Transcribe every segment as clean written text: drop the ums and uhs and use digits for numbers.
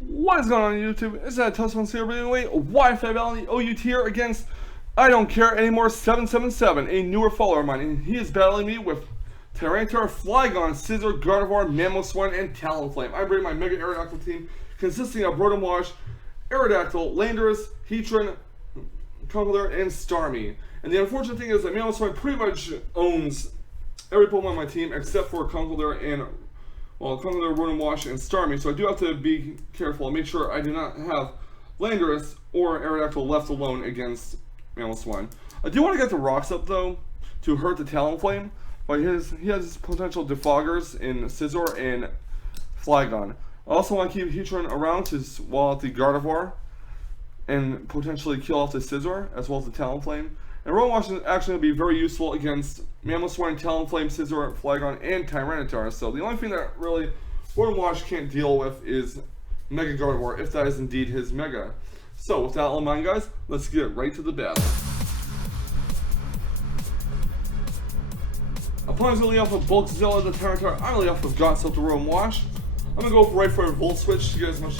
What is going on YouTube? It's that Touchdown here, but anyway, Wi-Fi Battle in the OU tier against I Don't Care Anymore 777, a newer follower of mine, and he is battling me with Tyranitar, Flygon, Scizor, Gardevoir, Mamo, Swine, and Talonflame. I bring my Mega Aerodactyl team consisting of Rotom Wash, Aerodactyl, Landorus, Heatran, Conkeldurr, and Starmie. And the unfortunate thing is that Mamo Swine pretty much owns every Pokemon on my team except for Conkeldurr and Conkeldurr, Rotom Wash, and Starmie, so I do have to be careful and make sure I do not have Landorus or Aerodactyl left alone against Mamo Swine. I do want to get the rocks up though to hurt the Talonflame, but he has potential defoggers in Scizor and Flygon. I also want to keep Heatran around to wall out the Gardevoir and potentially kill off the Scizor as well as the Talonflame. And Rotom Wash is actually going to be very useful against Mamo Swine, Talonflame, Scizor, Flygon, and Tyranitar. So the only thing that really Rotom Wash can't deal with is Mega Gardevoir, if that is indeed his Mega. So with that all in mind, guys, let's get right to the battle. Opponents are leading off with Bulkzilla, the Tyranitar. I'm leading off with Godsent, the Rotom Wash. I'm going to go right for a Volt Switch to get as much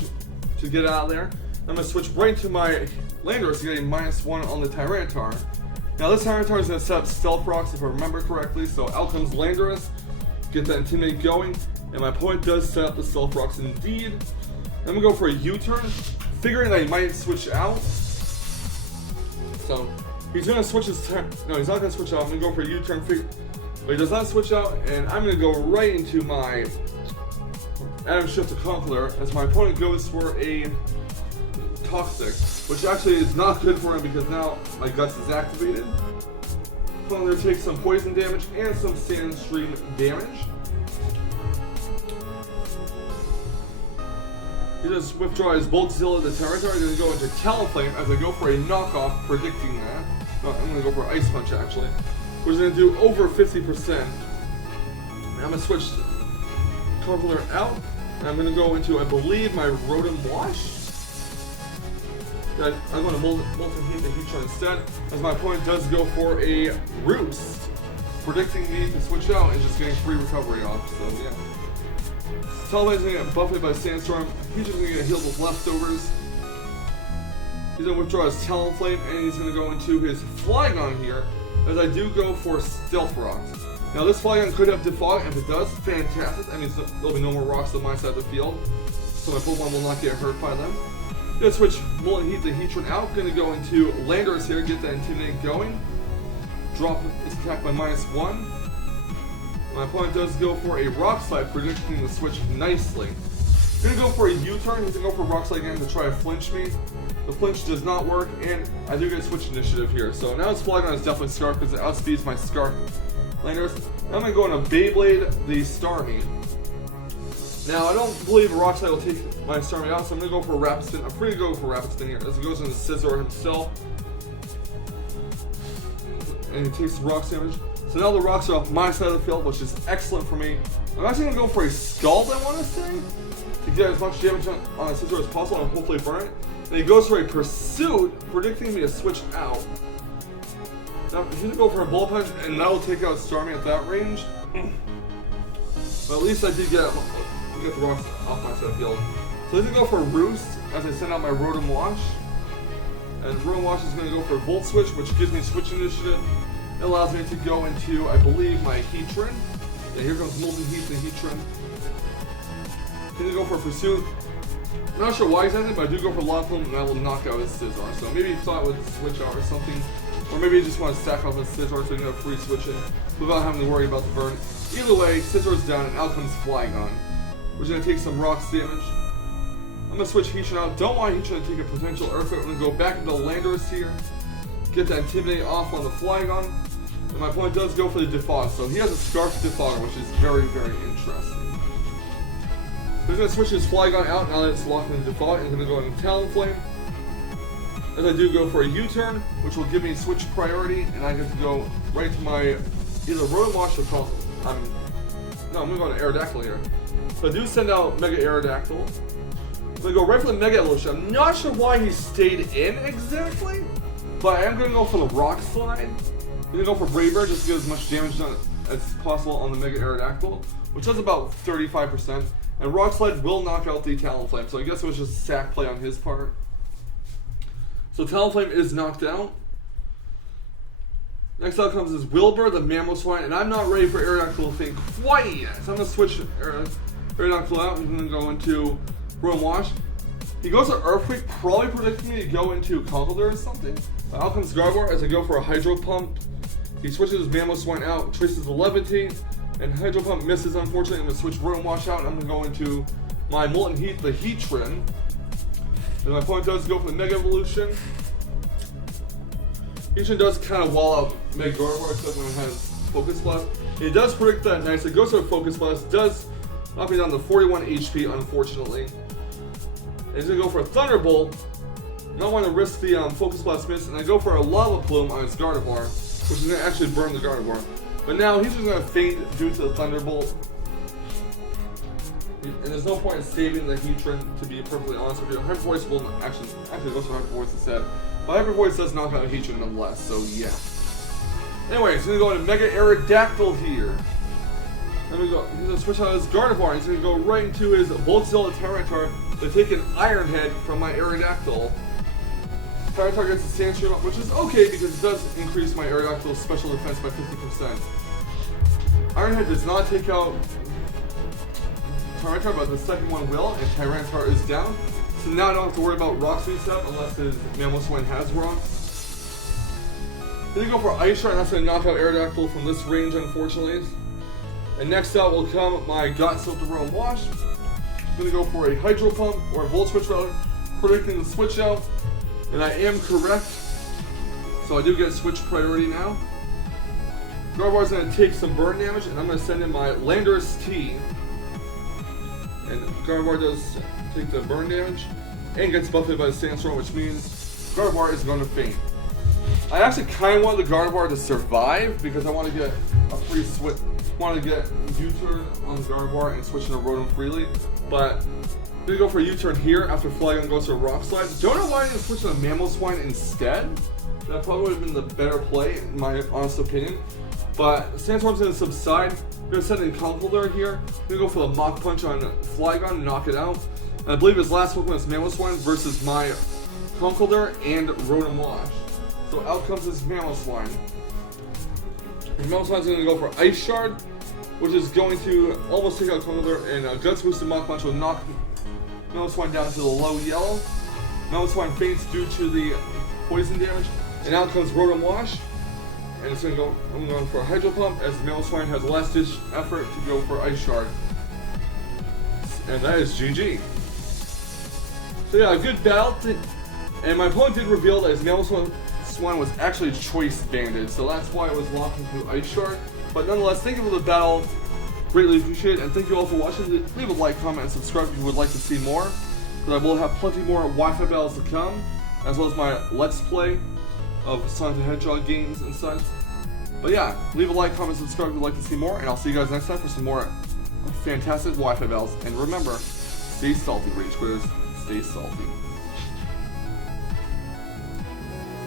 to get out of there. I'm going to switch right to my Landorus to get a -1 on the Tyranitar. Now this Tyranitar is going to set up Stealth Rocks if I remember correctly, so out comes Landorus, get that Intimidate going, and my opponent does set up the Stealth Rocks indeed. I'm going to go for a U-turn, figuring that he might switch out. So he's going to switch his turn. No, he's not going to switch out. I'm going to go for a U-turn, but he does not switch out, and I'm going to go right into my Adam Shift to Conkeldurr as my opponent goes for a Toxic, which actually is not good for him because now my Guts is activated. Conkeldurr takes some poison damage and some Sand Stream damage. He just withdraws Bulkzilla, the Tyranitar. I'm going to go into Talonflame as I go for a knockoff, predicting that. No, I'm going to go for Ice Punch actually, which is going to do over 50%. And I'm going to switch Conkeldurr out, and I'm going to go into, I believe, my Rotom Wash. I'm going to multi-heat the Heatran instead, as my opponent does go for a Roost, predicting me to switch out and just getting free recovery off, so yeah. Talonflame's going to get buffeted by Sandstorm, he's just going to get healed with Leftovers. He's going to withdraw his Talonflame, and he's going to go into his Flygon here, as I do go for Stealth Rocks. Now this Flygon could have Defog, and if it does, fantastic. That means there'll be no more rocks on my side of the field, so my Pokemon will not get hurt by them. Gonna switch Multi-Heat the Heatran out, gonna go into Landorus here, get that Intimidate going. Drop his attack by -1. My opponent does go for a Rock Slide, predicting the switch nicely. Gonna go for a U-turn, he's gonna go for Rock Slide again to try to flinch me. The flinch does not work, and I do get a switch initiative here. So now his Flygon is definitely Scarf because it outspeeds my Scarf Landorus. Now I'm gonna go into Beyblade the Starmie. Now, I don't believe Rock Slide will take my Starmie out, so I'm going to go for a Rapid Spin. I'm free to go for a Rapid Spin here, as it goes into Scizor himself. And he takes Rock damage. So now the rocks are off my side of the field, which is excellent for me. I'm actually going to go for a Scald, I want to say, to get as much damage on a Scizor as possible and hopefully burn it. And he goes for a Pursuit, predicting me to switch out. Now, he's going to go for a Bullet Punch, and that will take out Starmie at that range. But at least I did get the rocks off my side of the field. So I'm going to go for a Roost as I send out my Rotom Wash. And Rotom Wash is going to go for a Volt Switch, which gives me Switch Initiative. It allows me to go into, I believe, my Heatran. And here comes Multi-Heat the Heatran. I'm going to go for a Pursuit. I'm not sure why exactly, but I do go for Lockdown, and I will knock out his Scizor. So maybe he thought it would switch out or something. Or maybe he just wants to stack off his Scizor so he can have free switching without having to worry about the burn. Either way, Scizor's down and out comes Flygon, which is going to take some rocks damage. I'm going to switch Heatran out. Don't want Heatran to take a potential Earthquake. I'm going to go back into Landorus here. Get that Intimidate off on the Flygon. And my opponent does go for the Defog. So he has a Scarf Defogger, which is very, very interesting. He's going to switch his Flygon out now that it's locked in the Defog. He's going to go into Talonflame. As I do go for a U-turn, which will give me switch priority. And I get to go right to my either Rotom Wash or Conkeldurr. I'm going to go to Aerodactyl here. So I do send out Mega Aerodactyl. I'm going to go right for the Mega Evolution. I'm not sure why he stayed in exactly, but I am going to go for the Rock Slide. I'm going to go for Brave Bird just to get as much damage done as possible on the Mega Aerodactyl, which does about 35%. And Rock Slide will knock out the Talonflame, so I guess it was just a sack play on his part. So Talonflame is knocked out. Next out comes is Wilbur, the Mamoswine, and I'm not ready for Aerodactyl thing quite yet. So I'm going to switch Aerodactyl out. I'm going to go into Room Wash. He goes to Earthquake, probably predicting me to go into Conkeldurr or something. Out comes Gardevoir as I go for a Hydro Pump. He switches his Mamoswine out, traces the Levitate, and Hydro Pump misses, unfortunately. I'm going to switch Room Wash out, and I'm going to go into my Molten Heat, the Heatran. And my opponent does go for the Mega Evolution. Heatran does kind of wall out Mega Gardevoir, except when it has Focus Blast. It does predict that nice. It goes for a Focus Blast, does knock me down to 41 HP, unfortunately. And he's going to go for a Thunderbolt. Not want to risk the Focus Blast miss, and I go for a Lava Plume on his Gardevoir, which is going to actually burn the Gardevoir. But now he's just going to faint due to the Thunderbolt. And there's no point in saving the Heatran, to be perfectly honest with you. Hyper Voice will actually goes for Hyper Voice instead. But Hyper Voice does knock out Heatran nonetheless, so yeah. Anyway, he's going to go into Mega Aerodactyl here. Then we go, he's going to switch out his Gardevoir. He's going to go right into his Voltzilla Tyranitar to take an Iron Head from my Aerodactyl. Tyranitar gets a Sandstream up, which is okay because it does increase my Aerodactyl's special defense by 50%. Iron Head does not take out Tyranitar, but the second one will, and Tyranitar is down. So now I don't have to worry about Rock Speed stuff unless his Mamoswine has Rocks. Then you go for Ice Shard, and that's going to knock out Aerodactyl from this range, unfortunately. And next out will come my Got Silk to Roam Wash. I'm going to go for a Hydro Pump, or a Volt Switch rather, predicting the switch out. And I am correct. So I do get switch priority now. Gardevoir's going to take some burn damage, and I'm going to send in my Landorus T. And Gardevoir does take the burn damage and gets buffeted by the Sandstorm, which means Gardevoir is going to faint. I actually kind of want the Gardevoir to survive because I want to get a free switch. Want to get U-turn on the Gardevoir and switch into Rotom freely, but I'm going to go for a U-turn here after Flygon goes to a Rock Slide. Don't know why I didn't switch to a Mamoswine instead. That probably would have been the better play, in my honest opinion. But Sandstorm's going to subside. I'm going to send in Conkeldurr here. I'm going to go for the Mach Punch on Flygon and knock it out. And I believe his last Pokemon is Mamoswine versus my Conkeldurr and Rotom Wash. So out comes his Mamoswine. And Mamoswine's going to go for Ice Shard, which is going to almost take out Conkeldurr, and Guts Boosted Mach Punch will knock Mamoswine down to the low yellow. Mamoswine faints due to the poison damage, and out comes Rotom Wash. And it's going to go, I'm going for a Hydro Pump as Mamoswine has a last ditch effort to go for Ice Shard. And that is GG. So yeah, a good battle. And my opponent did reveal that his Mamoswine was actually Choice Banded, so that's why it was locked into Ice Shard. But nonetheless, thank you for the battle. Greatly appreciate it, and thank you all for watching. Leave a like, comment, and subscribe if you would like to see more, because I will have plenty more Wi-Fi battles to come, as well as my Let's Play of Sonic the Hedgehog games and such. But yeah, leave a like, comment, subscribe if you'd like to see more, and I'll see you guys next time for some more fantastic Wi-Fi battles. And remember, stay salty, Rage Quitters. Stay salty.